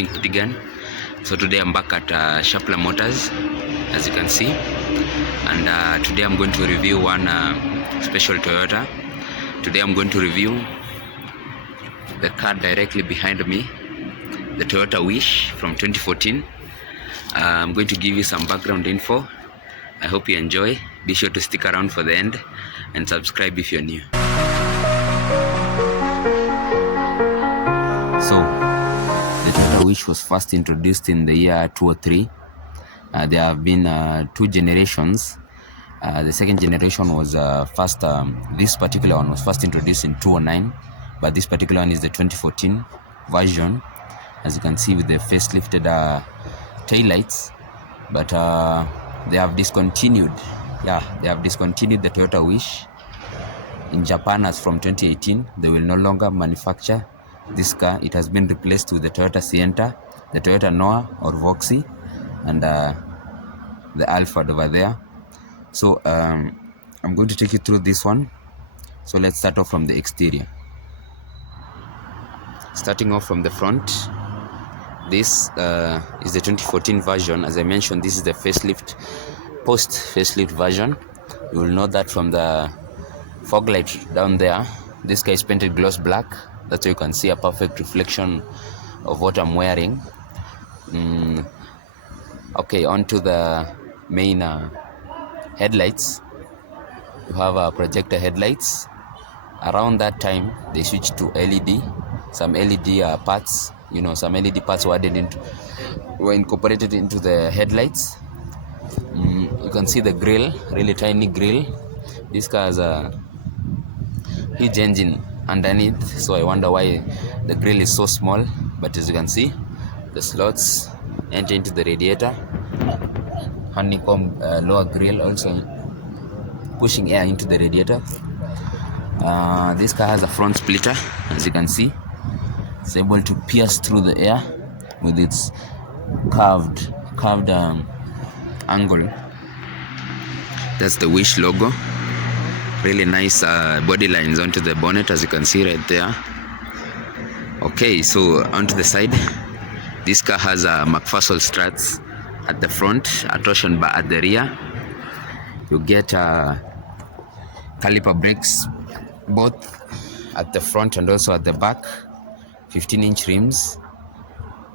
watching Hooligan. So today I'm back at Sharpler Motors, as you can see, and today I'm going to review one special Toyota. Today I'm going to review the car directly behind me, the Toyota Wish from 2014. I'm going to give you some background info. I hope you enjoy. Be sure to stick around for the end and subscribe if you're new. So, the Toyota Wish was first introduced in the year 2003. There have been two generations. The second generation was this particular one was first introduced in 2009, but this particular one is the 2014 version, as you can see, with the facelifted taillights. But they have discontinued the Toyota Wish in Japan as from 2018. They will no longer manufacture this car. It has been replaced with the Toyota Sienta, the Toyota Noah or Voxy, and the Alphard over there. So I'm going to take you through this one. So let's start off from the exterior. Starting off from the front, this is the 2014 version. As I mentioned, this is the post facelift version. You will know that from the fog light down there. This car is painted gloss black. That's why you can see a perfect reflection of what I'm wearing. Okay, on to the main headlights. You have projector headlights. Around that time, they switched to LED. Some LED parts, some LED parts were incorporated into the headlights. You can see the grille, really tiny grille. This car has a huge engine underneath, so I wonder why the grille is so small. But as you can see, the slots enter into the radiator. Honeycomb lower grille also pushing air into the radiator. This car has a front splitter, as you can see. It's able to pierce through the air with its curved angle. That's the Wish logo. Really nice body lines onto the bonnet, as you can see right there. Okay, so onto the side, this car has McPherson struts at the front, a torsion bar at the rear. You get caliper brakes both at the front and also at the back. 15-inch rims.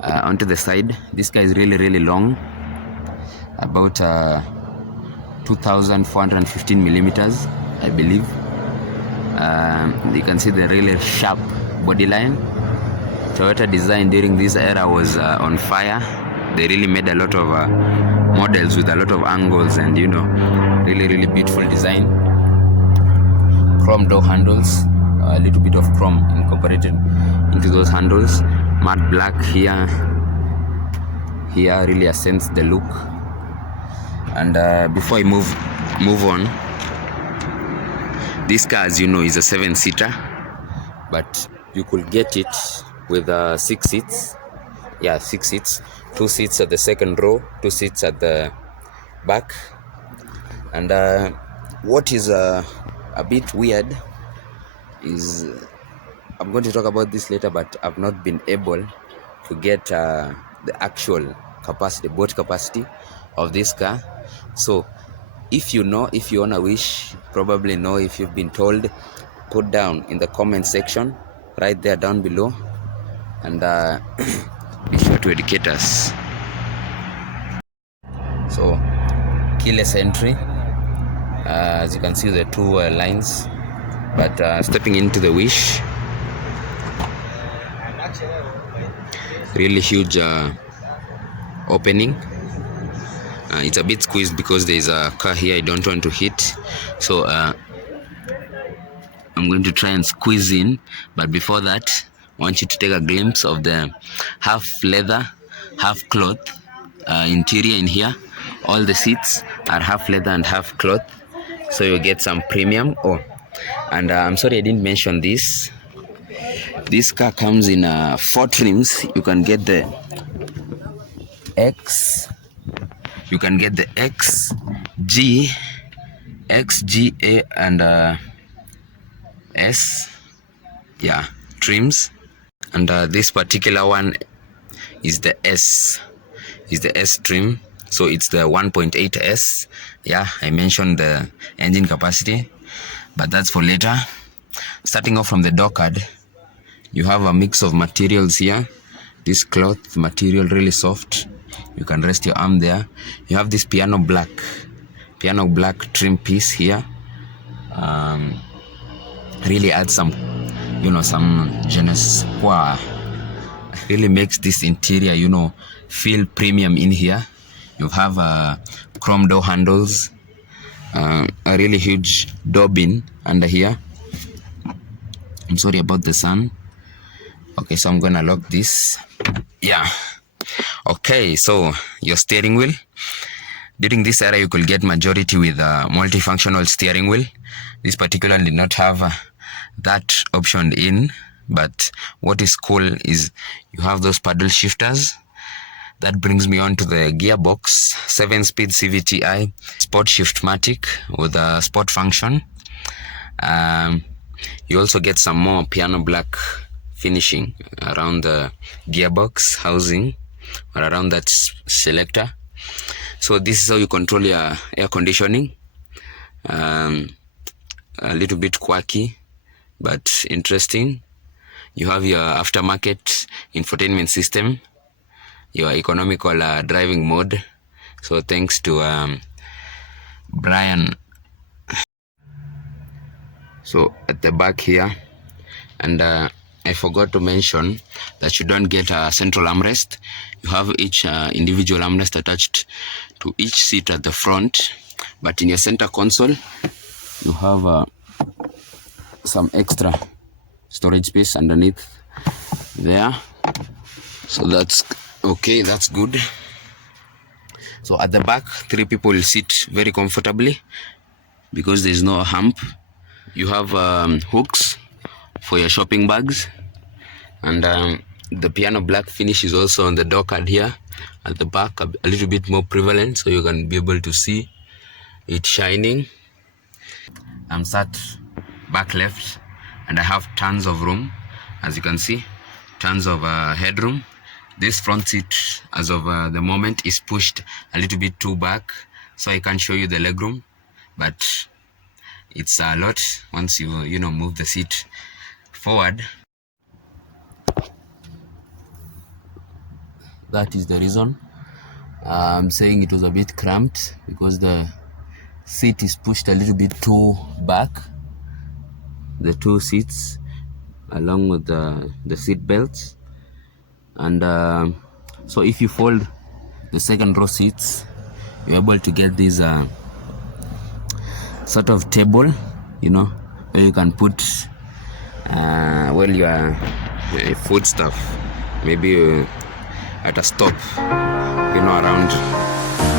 Onto the side, this car is really long, about 2,415 millimeters, I believe. You can see the really sharp body line. Toyota design during this era was on fire. They really made a lot of models with a lot of angles and really beautiful design. Chrome door handles, a little bit of chrome incorporated into those handles. Matte black here really accents the look. And before I move on, this car, as you know, is a 7-seater, but you could get it with 6 seats. 6 seats. 2 seats at the second row, 2 seats at the back. And what is a bit weird is, I'm going to talk about this later, but I've not been able to get the actual capacity, boat capacity of this car. So if you own a Wish, probably know. If you've been told, put down in the comment section right there down below, and be sure to educate us. So keyless entry, as you can see, the two lines. But stepping into the Wish, really huge opening. It's a bit squeezed because there's a car here I don't want to hit, so I'm going to try and squeeze in. But before that, I want you to take a glimpse of the half leather, half cloth interior in here. All the seats are half leather and half cloth, so you get some premium. And I'm sorry I didn't mention this. This car comes in 4 trims. You can get the X, G, XGA, and S trims. And this particular one is the S trim. So it's the 1.8S. Yeah, I mentioned the engine capacity, but that's for later. Starting off from the door card, you have a mix of materials here. This cloth material, really soft. You can rest your arm there. You have this piano black trim piece here. Really adds some je ne sais quoi. Really makes this interior, feel premium in here. You have chrome door handles, a really huge door bin under here. I'm sorry about the sun. Okay, so I'm gonna lock this. Yeah. Okay, so your steering wheel. During this era, you could get majority with a multifunctional steering wheel. This particular did not have that option in, but what is cool is you have those paddle shifters. That brings me on to the Gearbox 7-speed CVTi Sport Shiftmatic with a sport function. You also get some more piano black finishing around the gearbox housing or around that selector. So this is how you control your air conditioning. A little bit quirky, but interesting. You have your aftermarket infotainment system, your economical driving mode. So thanks to Brian. So at the back here, and I forgot to mention that you don't get a central armrest. You have each individual armrest attached to each seat at the front, but in your center console you have some extra storage space underneath there. So that's okay, that's good. So at the back, 3 people will sit very comfortably because there's no hump. You have hooks for your shopping bags, and the piano black finish is also on the door card here at the back, a little bit more prevalent, so you can be able to see it shining. I'm sat back left, and I have tons of room, as you can see, tons of headroom. This front seat, as of the moment, is pushed a little bit too back, so I can't show you the legroom, but it's a lot once you move the seat forward. That is the reason I'm saying it was a bit cramped, because the seat is pushed a little bit too back, the 2 seats along with the seat belts. And so if you fold the second row seats, you're able to get this sort of table, where you can put your food stuff, maybe at a stop, around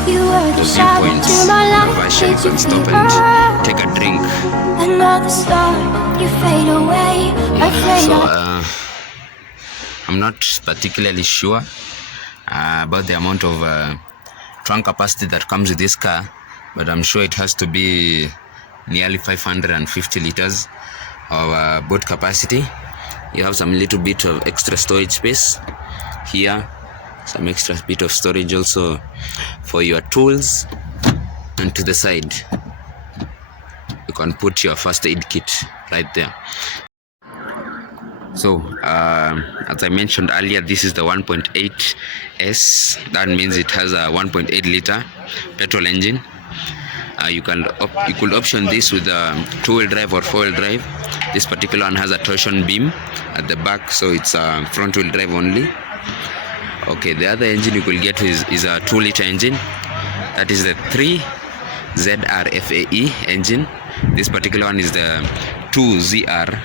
the viewpoints. You can stop and take a drink. Another star, you fade away. So I'm not particularly sure about the amount of trunk capacity that comes with this car, but I'm sure it has to be nearly 550 liters of boot capacity. You have some little bit of extra storage space here, some extra bit of storage also for your tools, and to the side you can put your first aid kit right there. So as I mentioned earlier, this is the 1.8S. That means it has a 1.8 liter petrol engine. You could option this with a 2-wheel drive or 4-wheel drive. This particular one has a torsion beam at the back, so it's a front-wheel drive only. Okay, the other engine you could get is a 2-liter engine. That is the 3ZR engine. This particular one is the 2ZR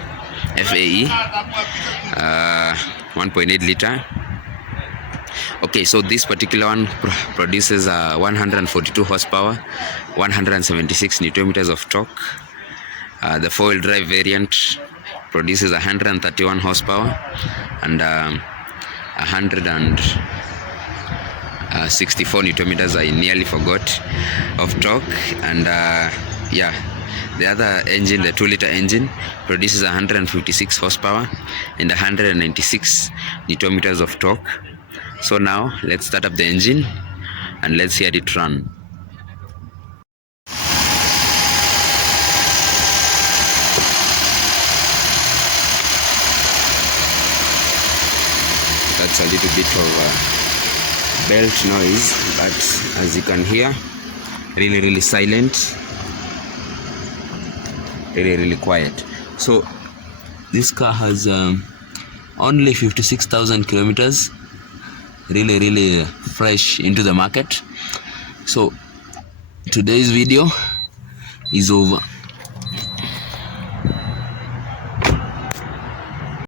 1.8 liter. Okay, so this particular one produces 142 horsepower, 176 newton meters of torque. The 4-wheel drive variant produces 131 horsepower and 164 newton meters, I nearly forgot, of torque. And the other engine, the 2-liter engine, produces 156 horsepower and 196 newton meters of torque. So now let's start up the engine and let's hear it run. That's a little bit of belt noise, but as you can hear, really silent, really quiet. So this car has only 56,000 kilometers, really fresh into the market. So today's video is of